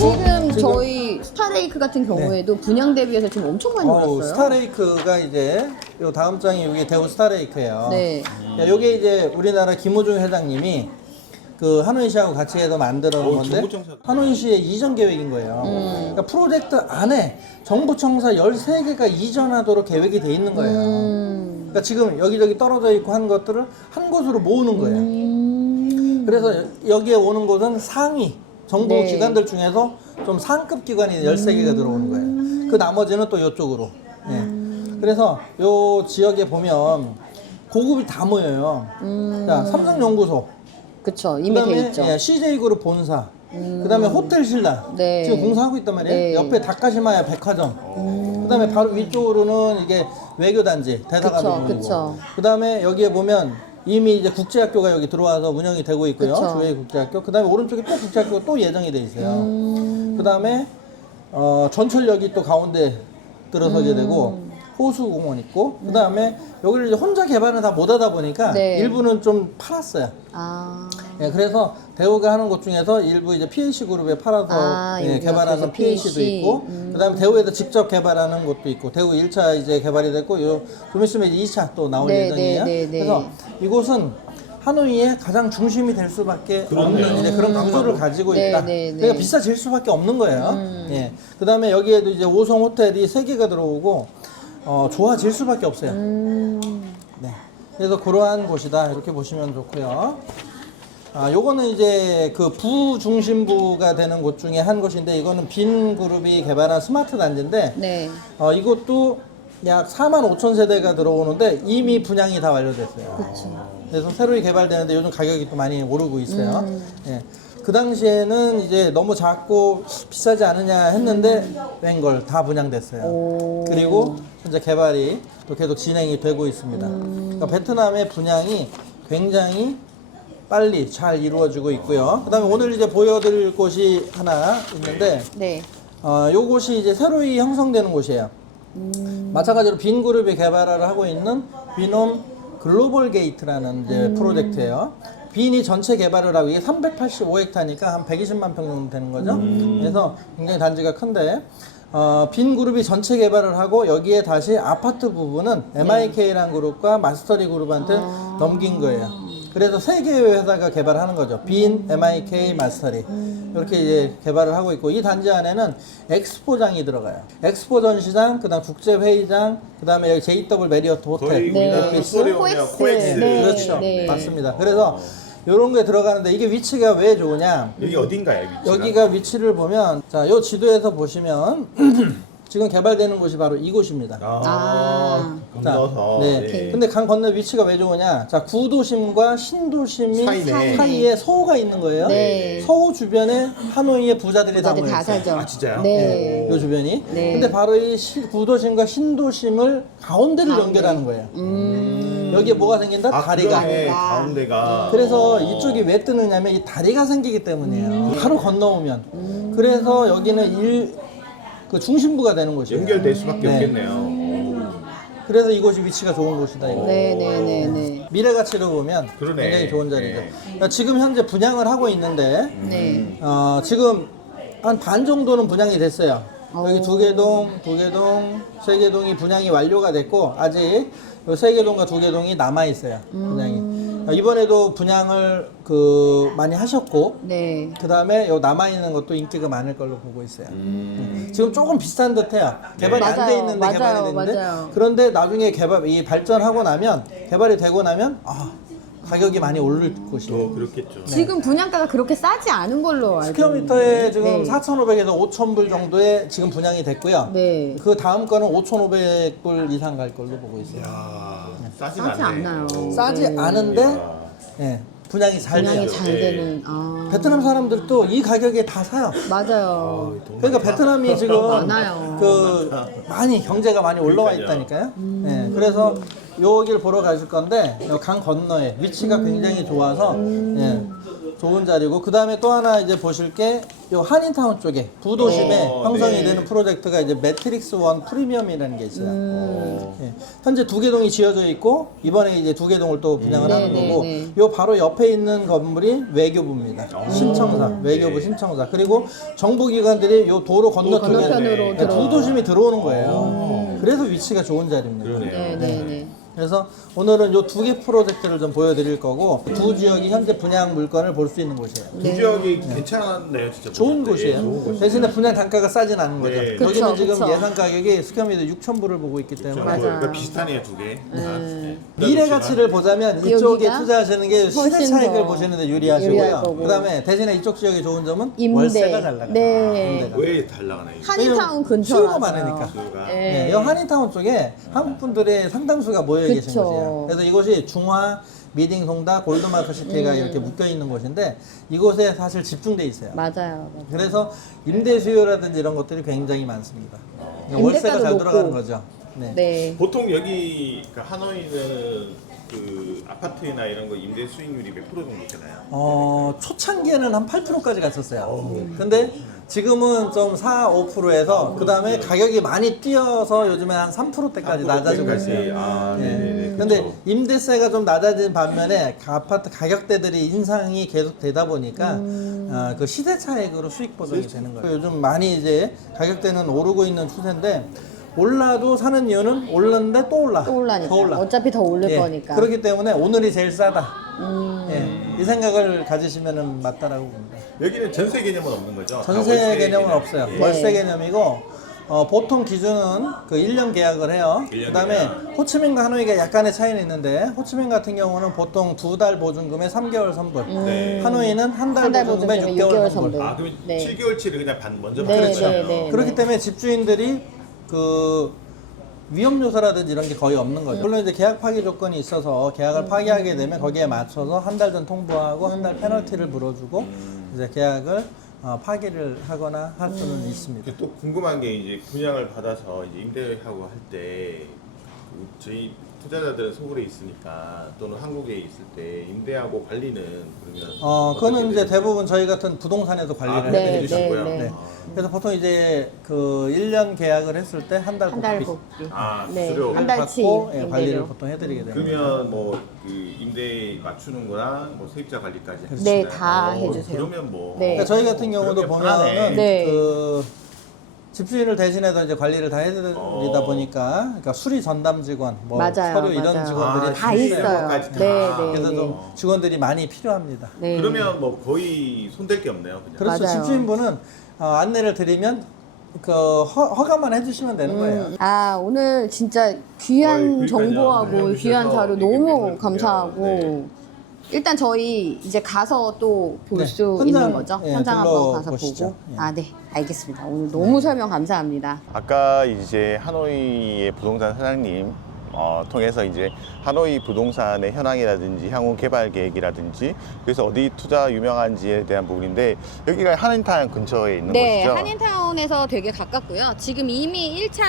지금 저희 스타레이크 같은 경우에도 분양 대비해서 지금 엄청 많이 올랐어요. 스타레이크가 이제 요 다음 장이 이게 대우 스타레이크예요. 네. 요게 이제 우리나라 김호중 회장님이 그 한원시하고 같이 해서 만들어 놓은 건데 한원시의 이전 계획인 거예요. 그러니까 프로젝트 안에 정부청사 13개가 이전하도록 계획이 돼 있는 거예요. 그러니까 지금 여기저기 떨어져 있고 한 것들을 한 곳으로 모으는 거예요. 그래서 여기에 오는 곳은 상위 정부 네. 기관들 중에서 좀 상급 기관이 13개가 들어오는 거예요. 그 나머지는 또 이쪽으로. 예. 그래서 요 지역에 보면 고급이 다 모여요. 자, 삼성연구소. 그쵸. 이미 돼 그다음에 있죠. 예, CJ그룹 본사. 그다음에 호텔 신라. 네. 지금 공사하고 있단 말이에요. 네. 옆에 다카시마야 백화점. 그다음에 바로 위쪽으로는 이게 외교단지 대사관도 보이고. 그쵸. 그다음에 여기에 보면 이미 이제 국제학교가 여기 들어와서 운영이 되고 있고요. 그쵸. 주의 국제학교. 그다음에 오른쪽에 또 국제학교가 또 예정이 돼 있어요. 그다음에 전철역이 또 가운데 들어서게 되고 호수공원 있고 그다음에 여기를 이제 혼자 개발은 다 못하다 보니까 네. 일부는 좀 팔았어요. 아. 예, 그래서 대우가 하는 곳 중에서 일부 이제 PAC 그룹에 팔아서 예, 여기가 개발하는 그래서 PAC도 PAC. 있고, 그다음에 대우에서 직접 개발하는 곳도 있고, 대우 1차 이제 개발이 됐고, 좀 있으면 2차 또 나올 네, 예정이에요. 네, 네, 네. 그래서 이곳은 하노이의 가장 중심이 될 수밖에 없는 이제 그런 구조를 가지고 네, 있다. 네, 네. 그러니까 비싸질 수밖에 없는 거예요. 예. 그다음에 여기에도 이제 5성 호텔이 3개가 들어오고, 좋아질 수밖에 없어요. 네. 그래서 그러한 곳이다 이렇게 보시면 좋고요. 요거는 이제 그 부중심부가 되는 곳 중에 한 곳인데 이거는 빈 그룹이 개발한 스마트 단지인데 네. 이것도 약 4만 5천 세대가 들어오는데 이미 분양이 다 완료됐어요. 그쵸. 그래서 새로이 개발되는데 요즘 가격이 또 많이 오르고 있어요. 예. 그 당시에는 이제 너무 작고 비싸지 않으냐 했는데 웬걸 다 분양됐어요. 오. 그리고 현재 개발이 또 계속 진행이 되고 있습니다. 그러니까 베트남의 분양이 굉장히 빨리 잘 이루어지고 있고요. 그 다음에 오늘 이제 보여드릴 곳이 하나 있는데, 네. 요곳이 이제 새로이 형성되는 곳이에요. 마찬가지로 빈 그룹이 개발을 하고 있는 빈홈 글로벌 게이트라는 이제 프로젝트예요. 빈이 전체 개발을 하고 이게 385헥타니까 한 120만 평 정도 되는 거죠. 그래서 굉장히 단지가 큰데, 빈 그룹이 전체 개발을 하고 여기에 다시 아파트 부분은 MIK라는 그룹과 마스터리 그룹한테 넘긴 거예요. 그래서 3개의 회사가 개발하는 거죠. 빈, MIK, 마스터리. 이렇게 이제 개발을 하고 있고, 이 단지 안에는 엑스포장이 들어가요. 엑스포 전시장, 그 다음 국제회의장, 그 다음에 여기 JW 메리어트 호텔. 거의 네. 우리나라 오피스. 코엑스. 코엑스. 네. 그렇죠. 네. 맞습니다. 그래서 이런 게 들어가는데 이게 위치가 왜 좋으냐. 여기 어딘가요, 위치가? 여기가 위치를 보면, 자, 요 지도에서 보시면, 지금 개발되는 곳이 바로 이곳입니다. 건너서. 네. 네. 근데 강 건너 위치가 왜 좋으냐? 자, 구도심과 신도심이 사이네. 사이에 서호가 있는 거예요. 네. 서호 주변에 하노이의 부자들이 다 부자들 모여 다 있어요. 살죠. 아, 진짜요? 네. 요 주변이. 네. 근데 바로 이 구도심과 신도심을 가운데를 가운데. 연결하는 거예요. 여기에 뭐가 생긴다? 다리가. 그러네, 가운데가. 그래서 이쪽이 왜 뜨느냐면 이 다리가 생기기 때문이에요. 바로 건너오면. 그래서 여기는 그 중심부가 되는 곳이에요. 연결될 수밖에 네. 없겠네요. 그래서 이곳이 위치가 좋은 곳이다. 이거. 네네네네. 미래 가치로 보면 그러네. 굉장히 좋은 자리죠. 네. 그러니까 지금 현재 분양을 하고 있는데 네. 지금 한 반 정도는 분양이 됐어요. 여기 두 개동, 세 개동이 분양이 완료가 됐고 아직 요 세 개동과 두 개동이 남아 있어요. 분양이. 이번에도 분양을 많이 하셨고 네. 그 다음에 요 남아있는 것도 인기가 많을 걸로 보고 있어요. 지금 조금 비싼 듯해요. 개발이 안 돼 맞아요. 있는데 맞아요. 개발이 됐는데 맞아요. 그런데 나중에 이 발전하고 나면 개발이 되고 나면 가격이 많이 오를 곳이에요. 그렇겠죠. 지금 분양가가 그렇게 싸지 않은 걸로 알고 스퀘어미터에 지금 네. 4,500에서 5,000불 정도에 지금 분양이 됐고요. 네. 그 다음 거는 5,500불 이상 갈 걸로 보고 있어요. 이야, 싸진 싸지 않네. 않나요. 싸지 네. 않은데 이야. 예, 분양이 잘 분양이 돼요. 잘 네. 되는. 베트남 사람들도 이 가격에 다 사요. 맞아요. 그러니까 베트남이 지금 많아요. 많이 경제가 많이 올라와 그러니까요. 있다니까요. 예, 그래서 여기를 보러 가실 건데 강 건너에 위치가 굉장히 좋아서 예, 좋은 자리고 그 다음에 또 하나 이제 보실 게 요 한인타운 쪽에 부도심에 네. 형성이 네. 되는 프로젝트가 이제 매트릭스 원 프리미엄이라는 게 있어요. 예. 현재 2개 동이 지어져 있고 이번에 이제 2개 동을 또 분양을 네, 하는 네, 거고 네. 요 바로 옆에 있는 건물이 외교부입니다. 신청사, 외교부 네. 신청사. 그리고 정부기관들이 요 도로 건너쪽에 건너편으로 네, 들어와. 부도심이 들어오는 거예요. 그래서 위치가 좋은 자리입니다. 그러네요. 네네네. 그래서 오늘은 요 2개 프로젝트를 좀 보여드릴 거고 두 지역이 현재 분양 물건을 볼 수 있는 곳이에요. 두 지역이 괜찮네요, 진짜. 좋은 보실 때. 곳이에요. 좋은 곳. 대신에 분양 단가가 싸진 않은 거죠. 네. 여기는 그쵸, 지금 그쵸. 예상 가격이 스퀘어미터 6,000불을 보고 있기 때문에 맞아요. 그러니까 비슷하네요, 두 개. 네. 미래 가치를 보자면 이쪽에 여기가 투자하시는 게 시세 훨씬 차익을 더 보시는데 유리할 유리하시고요. 거고. 그다음에 대신에 이쪽 지역의 좋은 점은 임대. 월세가 잘 나가요. 네. 임대가. 왜 잘 나가나요? 한인타운 근처라서. 수요가 많으니까. 수요가. 네. 네, 이 한인타운 쪽에 한국 분들의 상당수가 모여 계신 그쵸. 곳이에요. 그래서 이곳이 중화, 미딩, 송다, 골드마크 시티가 이렇게 묶여 있는 곳인데 이곳에 사실 집중돼 있어요. 맞아요. 그래서 임대 수요라든지 이런 것들이 굉장히 많습니다. 임대가도 월세가 잘 높고. 들어가는 거죠. 네. 네. 보통 여기 그 하노이는 그 아파트나 이런 거 임대 수익률이 몇 프로 정도 되나요? 초창기에는 한 8%까지 갔었어요. 근데 지금은 좀 4, 5%에서 그 다음에 가격이 많이 뛰어서 요즘에 한 3%대까지 낮아지고 있어요. 아, 예. 네네네. 근데 그쵸. 임대세가 좀 낮아진 반면에 그 아파트 가격대들이 인상이 계속 되다 보니까 그 시세 차익으로 수익 보정이 되는 거예요. 요즘 많이 이제 가격대는 오르고 있는 추세인데 올라도 사는 이유는 오르는데 또 올라. 또 올라니까. 더 올라. 어차피 더 오를 예. 거니까. 그렇기 때문에 오늘이 제일 싸다. 예. 이 생각을 가지시면 맞다라고 봅니다. 여기는 전세 개념은 없는 거죠? 다 전세 월세 개념은 개념. 없어요. 예. 월세 개념이고 보통 기준은 그 1년 계약을 해요. 1년 그다음에 계약. 호치민과 하노이가 약간의 차이는 있는데 호치민 같은 경우는 보통 2달 보증금에 3개월 선불. 네. 하노이는 한 달 한 달 보증금에 보증금에 6개월 6개월 선불. 선불. 아, 그러면 네. 7개월치를 그냥 먼저 네, 받으시잖아요. 네, 네. 그렇기 때문에 집주인들이 그 위험 요소라든지 이런 게 거의 없는 거죠. 물론 이제 계약 파기 조건이 있어서 계약을 파기하게 되면 거기에 맞춰서 한 달 전 통보하고 한 달 페널티를 물어주고 이제 계약을 파기를 하거나 할 수는 있습니다. 또 궁금한 게 이제 분양을 받아서 이제 임대하고 할 때 저희 투자자들은 서울에 있으니까 또는 한국에 있을 때 임대하고 관리는 그러면 그거는 어떻게 이제 돼요? 대부분 저희 같은 부동산에서 관리를 네, 해드리시고요. 네, 네. 네. 그래서 보통 이제 그 1년 계약을 했을 때 한 달 한 달 복비 복비. 아, 네. 수수료. 한 달치 받고 임대료. 관리를 보통 해드리게 됩니다. 그러면 뭐 그 임대 맞추는 거랑 뭐 세입자 관리까지 네, 하시나요? 다 해주세요. 그러면 뭐 네. 그러니까 저희 같은 경우도 그러면 편하네. 보면은 네. 그 집주인을 대신해서 이제 관리를 다 해드리다 어. 보니까 그러니까 수리 전담 직원, 뭐 맞아요, 서류 이런 맞아요. 직원들이 다 수리 있어요. 작업까지 다. 네, 네. 그래서 좀 직원들이 많이 필요합니다. 네. 그러면 뭐 거의 손댈 게 없네요. 그냥. 그렇죠. 맞아요. 집주인분은 안내를 드리면 그 허가만 해주시면 되는 거예요. 아, 오늘 진짜 귀한 그러니까요. 정보하고 알려주셔서 귀한 자료 이렇게 너무 매너를 감사하고 네. 일단 저희 이제 가서 또 볼 네, 수 현장, 있는 거죠? 예, 현장 한번 가서 둘러보시죠. 보고. 예. 아, 네. 알겠습니다. 오늘 너무 설명 감사합니다. 아까 이제 하노이의 부동산 사장님 통해서 이제 하노이 부동산의 현황이라든지 향후 개발 계획이라든지 그래서 어디 투자 유명한지에 대한 부분인데 여기가 한인타운 근처에 있는 네, 곳이죠? 한인타운에서 되게 가깝고요. 지금 이미 1차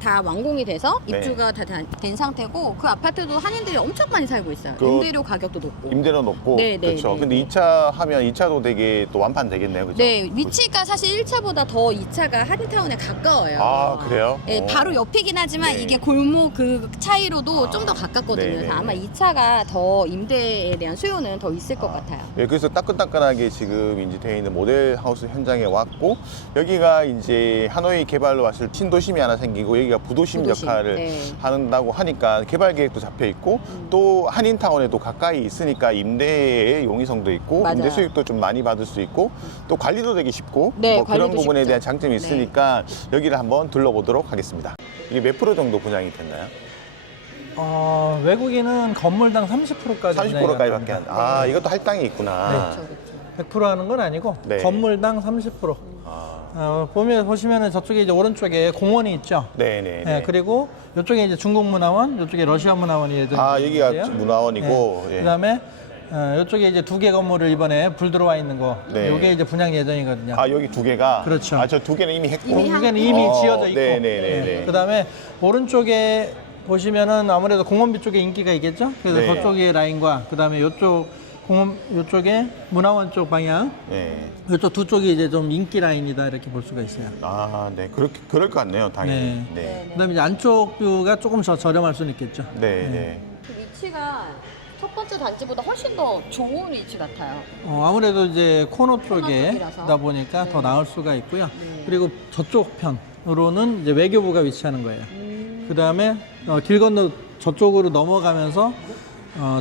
다 완공이 돼서 네. 입주가 다 된 상태고 그 아파트도 한인들이 엄청 많이 살고 있어요. 그 임대료 가격도 높고. 임대료 높고 네, 네, 그렇죠. 네, 근데 네. 2차 하면 2차도 되게 또 완판 되겠네요. 그죠? 네, 위치가 사실 1차보다 더 2차가 한인타운에 가까워요. 아, 그래요? 네, 오. 바로 옆이긴 하지만 네. 이게 골목 그 차이로도 좀 더 가깝거든요. 네, 네, 그래서 네. 아마 2차가 더 임대에 대한 수요는 더 있을 것 같아요. 예, 그래서 따끈따끈하게 지금 이제 되어 있는 모델 하우스 현장에 왔고 여기가 이제 하노이 개발로 왔을 신도심이 하나 생기고 여기가 부도심, 부도심, 역할을 네. 한다고 하니까 개발 계획도 잡혀 있고 또 한인타운에도 가까이 있으니까 임대의 용이성도 있고 맞아요. 임대 수익도 좀 많이 받을 수 있고 또 관리도 되게 쉽고 네, 뭐 그런 관리도 부분에 쉽죠. 대한 장점이 네. 있으니까 여기를 한번 둘러보도록 하겠습니다. 이게 몇 프로 정도 분양이 됐나요? 외국인은 건물당 30%까지 30%까지 밖에 안. 아, 이것도 할당이 있구나. 그렇죠, 그렇죠. 100% 하는 건 아니고 네. 건물당 30%. 보시면은 저쪽에 이제 오른쪽에 공원이 있죠. 네네. 네, 그리고 이쪽에 이제 중국 문화원, 이쪽에 러시아 문화원이 예전에 아, 여기가 있어요. 문화원이고. 예. 그다음에 이쪽에 이제 2개 건물을 이번에 불 들어와 있는 거. 네. 이게 이제 분양 예정이거든요. 아, 여기 두 개가? 그렇죠. 아, 저 두 개는 이미 했고. 이미 두 개는 이미 지어져 있고. 네네네. 그다음에 오른쪽에 보시면은 아무래도 공원비 쪽에 인기가 있겠죠. 그래서 네. 저쪽의 라인과 그다음에 이쪽 공원 이쪽에 문화원 쪽 방향, 네. 이쪽 두 쪽이 이제 좀 인기 라인이다 이렇게 볼 수가 있어요. 아, 네. 그럴 것 같네요, 당연히. 네. 네. 그다음에 이제 안쪽 뷰가 조금 더 저렴할 수는 있겠죠. 네, 네. 그 위치가 첫 번째 단지보다 훨씬 더 좋은 위치 같아요. 아무래도 이제 코너 쪽에다 쪽이라서. 보니까 더 네. 나을 수가 있고요. 네. 그리고 저쪽 편으로는 이제 외교부가 위치하는 거예요. 그다음에 길 건너 저쪽으로 넘어가면서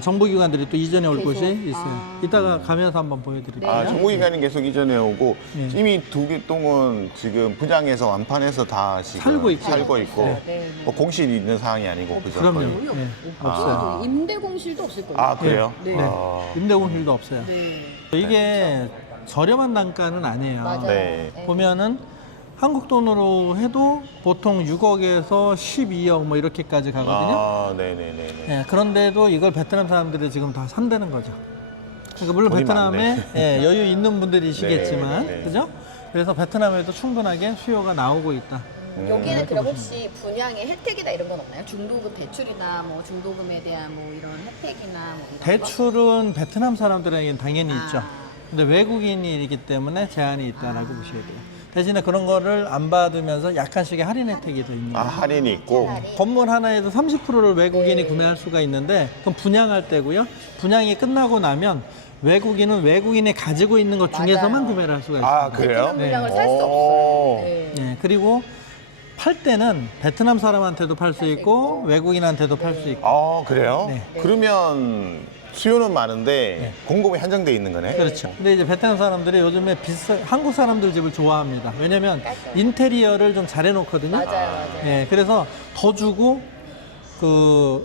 정부기관들이 또 이전해 올 계속. 곳이 있어요. 아. 이따가 가면서 한번 보여드릴게요. 아, 정부기관이 계속 이전해 오고 네. 이미 두 개 동은 지금 분양해서 완판해서 다 지금 살고 있고 네, 네. 뭐 공실이 있는 상황이 아니고 그죠? 그럼요. 거의? 거의 네, 없어요. 없어요. 임대공실도 없을 거예요. 아, 그래요? 네. 아, 임대공실도 없어요. 네. 이게 저렴한 단가는 아니에요. 맞아요. 네. 보면은 한국 돈으로 해도 보통 6억에서 12억 뭐 이렇게까지 가거든요. 아, 네네네. 예, 그런데도 이걸 베트남 사람들이 지금 다 산다는 거죠. 그러니까 물론 돈이 베트남에 많네. 예, 여유 있는 분들이시겠지만, 네, 네. 그죠? 그래서 베트남에도 충분하게 수요가 나오고 있다. 여기는 그럼 혹시 분양의 혜택이나 이런 건 없나요? 중도금 대출이나 뭐 중도금에 대한 뭐 이런 혜택이나 뭐 이런 거? 대출은 베트남 사람들에게는 당연히 아. 있죠. 근데 외국인이기 때문에 제한이 있다라고 보셔야 돼요. 대신에 그런 거를 안 받으면서 약간씩의 할인 혜택이 더 있는 아, 거예요. 할인이 있고. 차라리. 건물 하나에도 30%를 외국인이 네. 구매할 수가 있는데 그건 분양할 때고요. 분양이 끝나고 나면 외국인은 외국인이 가지고 있는 것 중에서만 맞아요. 구매를 할 수가 있어요. 아, 그래요? 베트남 물량을 살 수 오. 없어요. 네. 예, 그리고 팔 때는 베트남 사람한테도 팔 수 있고 외국인한테도 팔 수 있고. 아, 그래요? 네. 그러면 수요는 많은데 공급이 한정돼 있는 거네? 그렇죠. 근데 이제 베트남 사람들이 요즘에 한국 사람들 집을 좋아합니다. 왜냐면 인테리어를 좀 잘 해놓거든요. 맞아요. 예, 그래서 더 주고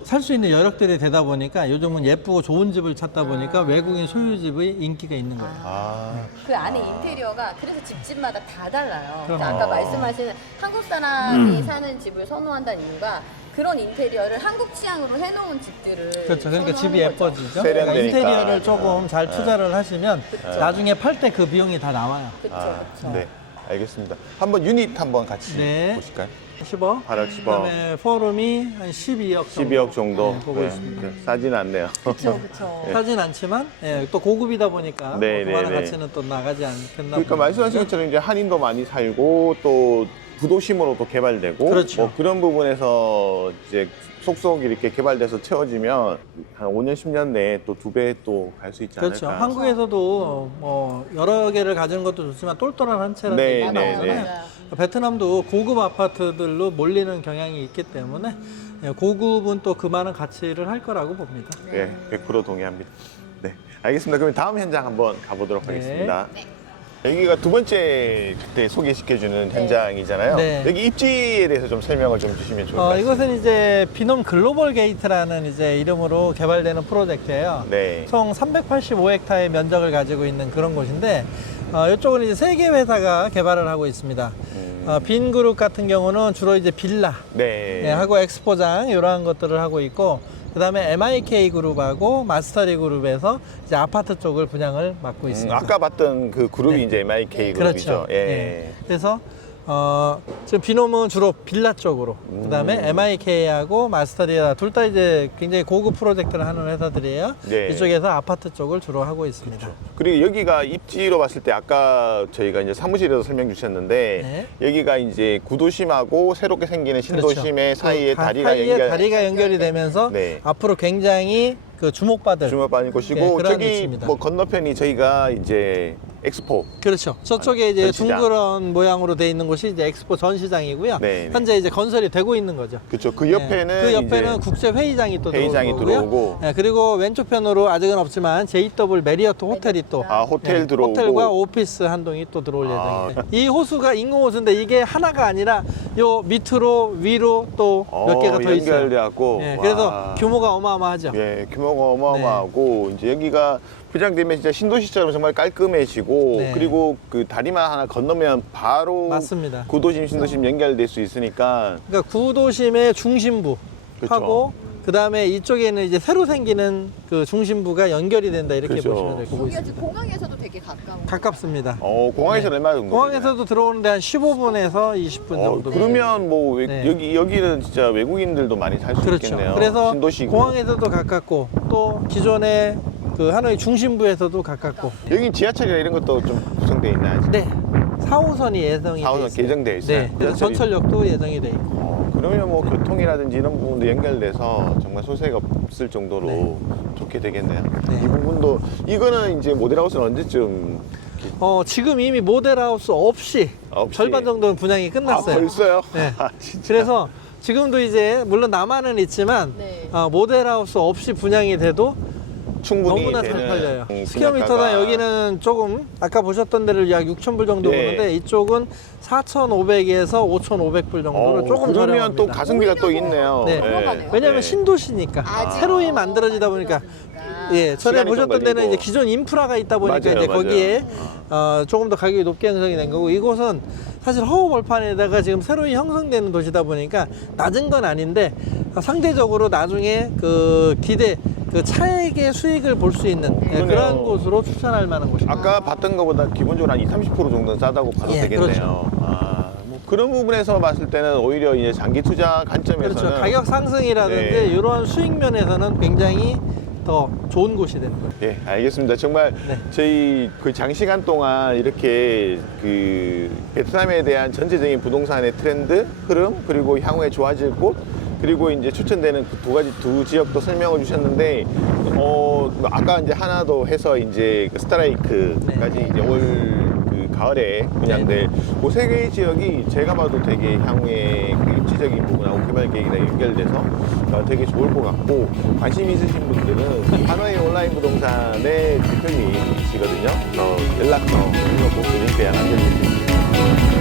살 수 있는 여력들이 되다 보니까 요즘은 예쁘고 좋은 집을 찾다 보니까 외국인 소유집의 인기가 있는 거예요. 아, 그 안에 인테리어가 그래서 집집마다 다 달라요. 그럼요. 아까 말씀하신 한국 사람이 사는 집을 선호한다는 이유가 그런 인테리어를 한국 취향으로 해놓은 집들을 그렇죠. 그러니까 집이 선호하는 거죠. 예뻐지죠. 세련되니까. 그러니까 인테리어를 조금 잘 투자를 하시면 나중에 팔 때 그 비용이 다 나와요. 그쵸, 아, 그쵸. 네. 알겠습니다. 한번 유닛 한번 같이 네. 보실까요? 10억. 8억, 10억. 그다음에 포룸이 한 12억 정도. 12억 정도. 네, 보고 네. 있습니다. 싸진 않네요. 그쵸, 그쵸. 사진 않지만 예, 또 고급이다 보니까 네, 뭐 그만한 네, 네. 가치는 또 나가지 않겠나. 그러니까 봅니다. 말씀하신 것처럼 이제 한인도 많이 살고 또 부도심으로 또 개발되고 그렇죠. 뭐 그런 부분에서 이제 속속 이렇게 개발돼서 채워지면 한 5년, 10년 내에 또 2배 또 갈 수 있지 그렇죠. 않을까. 한국에서도 뭐 여러 개를 가지는 것도 좋지만 똘똘한 한 채라는 네, 얘기가 네, 나오잖아요. 맞아요. 베트남도 고급 아파트들로 몰리는 경향이 있기 때문에 예, 고급은 또 그만한 가치를 할 거라고 봅니다. 네, 100% 동의합니다. 네, 알겠습니다. 그럼 다음 현장 한번 가보도록 네. 하겠습니다. 여기가 두 번째 그때 소개시켜주는 현장이잖아요. 네. 여기 입지에 대해서 좀 설명을 좀 주시면 좋을 것 같습니다. 이것은 이제 비놈 글로벌 게이트라는 이제 이름으로 개발되는 프로젝트예요. 네. 총 385헥타의 면적을 가지고 있는 그런 곳인데 이쪽은 이제 세 개 회사가 개발을 하고 있습니다. 빈 그룹 같은 경우는 주로 이제 빌라 네. 네, 하고 엑스포장 이러한 것들을 하고 있고 그다음에 MIK 그룹하고 마스터리 그룹에서 이제 아파트 쪽을 분양을 맡고 있습니다. 아까 봤던 그 그룹이 네. 이제 MIK 그룹이죠. 그렇죠. 예. 예. 그래서 지금 비놈은 주로 빌라 쪽으로, 그다음에 MIK하고 마스터리아 둘 다 이제 굉장히 고급 프로젝트를 하는 회사들이에요. 네. 이쪽에서 아파트 쪽을 주로 하고 있습니다. 그리고 여기가 입지로 봤을 때 아까 저희가 이제 사무실에서 설명 주셨는데 여기가 이제 구도심하고 새롭게 생기는 신도심의 사이에 그 다리가 사이에 다리가 연결이 되면서 네. 앞으로 굉장히 그 주목받을 주목받는 곳이고 네, 그런 저기 위치입니다. 뭐 건너편이 저희가 이제 엑스포 그렇죠. 저쪽에 이제 전시장. 둥그런 모양으로 돼 있는 곳이 이제 엑스포 전시장이고요. 네, 네. 현재 이제 건설이 되고 있는 거죠. 그렇죠. 그 옆에는 네, 그 옆에는 이제 국제 회의장이 또 회의장이 들어오고요. 들어오고. 네, 그리고 왼쪽 편으로 아직은 없지만 JW 메리어트 호텔이 또 호텔 네, 들어오고 호텔과 오피스 한 동이 또 들어올 아. 예정이에요. 이 호수가 인공호수인데 이게 하나가 아니라 요 밑으로 위로 또 몇 개가 더 있어요. 연결돼갖고 네, 와. 그래서 규모가 어마어마하죠. 예, 규모가 어마어마하고 이제 여기가 부장되면 진짜 신도시처럼 정말 깔끔해지고 네. 그리고 그 다리만 하나 건너면 바로 맞습니다. 구도심 신도심 연결될 수 있으니까 그러니까 구도심의 중심부 그렇죠. 하고 그다음에 이쪽에는 이제 새로 생기는 그 중심부가 연결이 된다 이렇게 그렇죠. 보시면 될 거고 여기가 지금 공항에서도 되게 가까운. 가깝습니다. 공항에서 얼마 정도? 공항에서도 들어오는데 한 15분에서 20분 정도. 그러면 뭐 네. 여기는 진짜 외국인들도 많이 살 수 그렇죠. 있겠네요. 그래서 신도시고. 공항에서도 가깝고 또 기존에 그 하노이 중심부에서도 가깝고. 여기 지하철이나 이런 것도 좀 구성되어 있나요? 아직? 네. 4호선이 예정이 돼 4호선 있어요. 개정되어 있어요? 네. 그래서 지하철이? 전철역도 예정이 돼 있고. 그러면 뭐 교통이라든지 이런 부분도 연결돼서 정말 소세가 없을 정도로 네. 좋게 되겠네요. 네. 이 부분도 이거는 이제 모델하우스는 언제쯤 지금 이미 모델하우스 없이 없이? 절반 정도는 분양이 끝났어요. 아, 벌써요? 네. 아, 진짜. 그래서 지금도 이제 물론 남아는 있지만 네. 모델하우스 없이 분양이 돼도 충분히 너무나 잘 되는 팔려요. 분양가가- 스퀘어미터당 여기는 조금 아까 보셨던 데를 약 6,000불 정도 네. 보는데 이쪽은 4,500에서 5,500불 정도로 조금 그러면 저렴합니다. 또 가성비가 또 있네요. 네. 그러가네요. 왜냐하면 네. 신도시니까 아직 새로이 만들어지다 보니까 예, 전에 시간이 보셨던 좀 데는 걸리고. 이제 기존 인프라가 있다 보니까 맞아요, 이제 맞아요. 거기에 조금 더 가격이 높게 형성이 된 거고 이곳은 사실 허허 벌판에다가 지금 새로이 형성되는 도시다 보니까 낮은 건 아닌데 상대적으로 나중에 그 기대 그 차액의 수익을 볼 수 있는 예, 그러네요. 그런 곳으로 추천할 만한 곳입니다. 아까 봤던 것보다 기본적으로 한 20, 30% 정도는 싸다고 봐도 예, 되겠네요. 그렇죠. 뭐 그런 부분에서 봤을 때는 오히려 이제 장기 투자 관점에서는 그렇죠. 가격 상승이라든지 네. 이런 수익 면에서는 굉장히 더 좋은 곳이 되는 거예요. 예, 알겠습니다. 정말 네. 저희 그 장시간 동안 이렇게 그 베트남에 대한 전체적인 부동산의 트렌드, 흐름, 그리고 향후에 좋아질 곳, 그리고 이제 추천되는 그 두 지역도 설명을 주셨는데, 아까 이제 하나 더 해서 이제 그 스타라이크까지 네. 이제 올 그 가을에 분양될 그 세 개의 지역이 제가 봐도 되게 향후에 그 입지적인 부분하고 개발 계획이랑 연결돼서 되게 좋을 것 같고, 관심 있으신 분들은 하노이 온라인 부동산의 대표님이시거든요. 연락처 그리고 꼭 링크에 남겨주세요.